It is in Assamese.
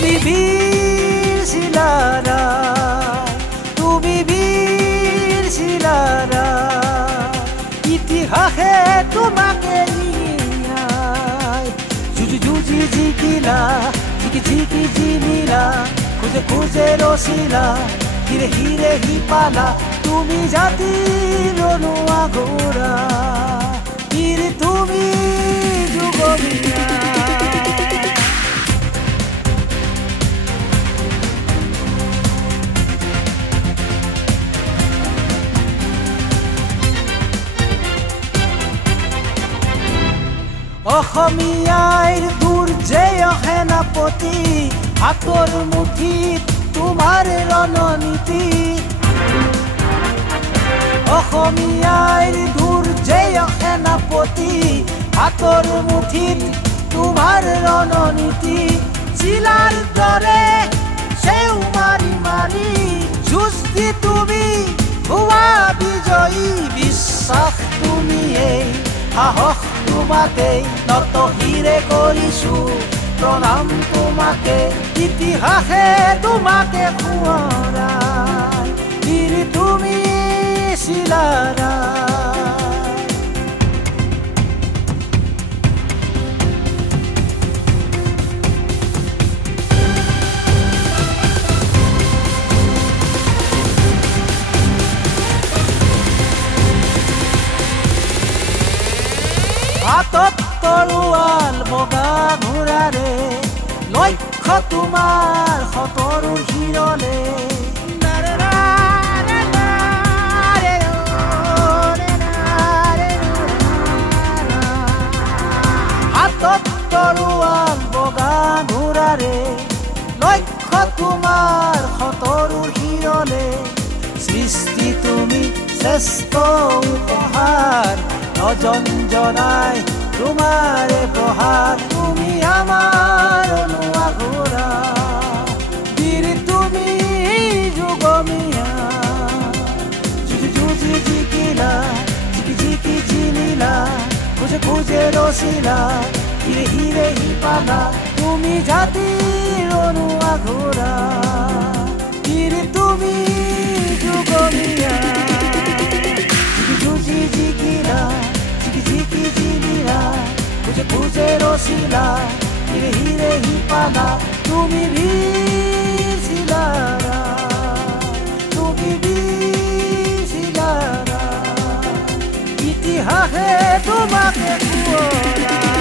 তুমি বীর শিলারা তুমি বীর শিলারা ইতিহাসে তোমাকে জুজি জুজি জিকিলা জিকি জিকি জিনিলা খুঁজে খুঁজে রসিলা হিরে হিরে হিপালা তুমি জাতির অনুয়া ঘোরা বীর তুমি যুগমিয়া অসমীয়াৰ দুৰ্জেয় সেনাপতি হাতৰ মুঠিত তোমাৰ ৰণনীতি অসমীয়াৰ দুৰ্জেয় সেনাপতি হাতৰ মুঠিত তোমাৰ ৰণনীতি চিলাৰ দৰে সেউ মাৰি মাৰি যুঁজ দি তুমি হোৱা বিজয়ী বিশ্বাস তুমিয়েই সাহস তোমাকে নত হিৰে কৰিছো প্ৰণাম তোমাকে ইতিহাসে তোমাকে সোঁৱৰাই বীৰ তুমি শিলাৰা হাতত তৰোৱাল বগা ঘোঁৰাৰে লক্ষ্য তোমাৰ সতৰুৰ শিৰলে হাতত তৰোৱাল বগা ঘোঁৰাৰে লক্ষ্য তোমাৰ সতৰুৰ শিৰলে সৃষ্টি তুমি শ্ৰেষ্ঠ উপহাৰ নজন জনাই তোমাৰে প্ৰহাৰ তুমি আমাৰ অনুৱা ঘোঁৰা বীৰ তুমি যুগমিয়া যুজি যুজি জিকিলা জিকি জিকি জিনিলা খুঁজে খুঁজে ৰচিলা হিৰে হিৰে হিপালা তুমি জাতিৰ অনুৱা ঘোঁৰা বীৰ তুমি যুগমিয়া যুজি জিকিলা জিকি জিকি জিনিলা খুঁজে খুঁজে ৰচিলা হিৰে হিৰে হিপালা তুমি বীৰ শিলাৰা তুমি বীৰ শিলাৰা ইতিহাসে তোমাকে সোঁৱৰাই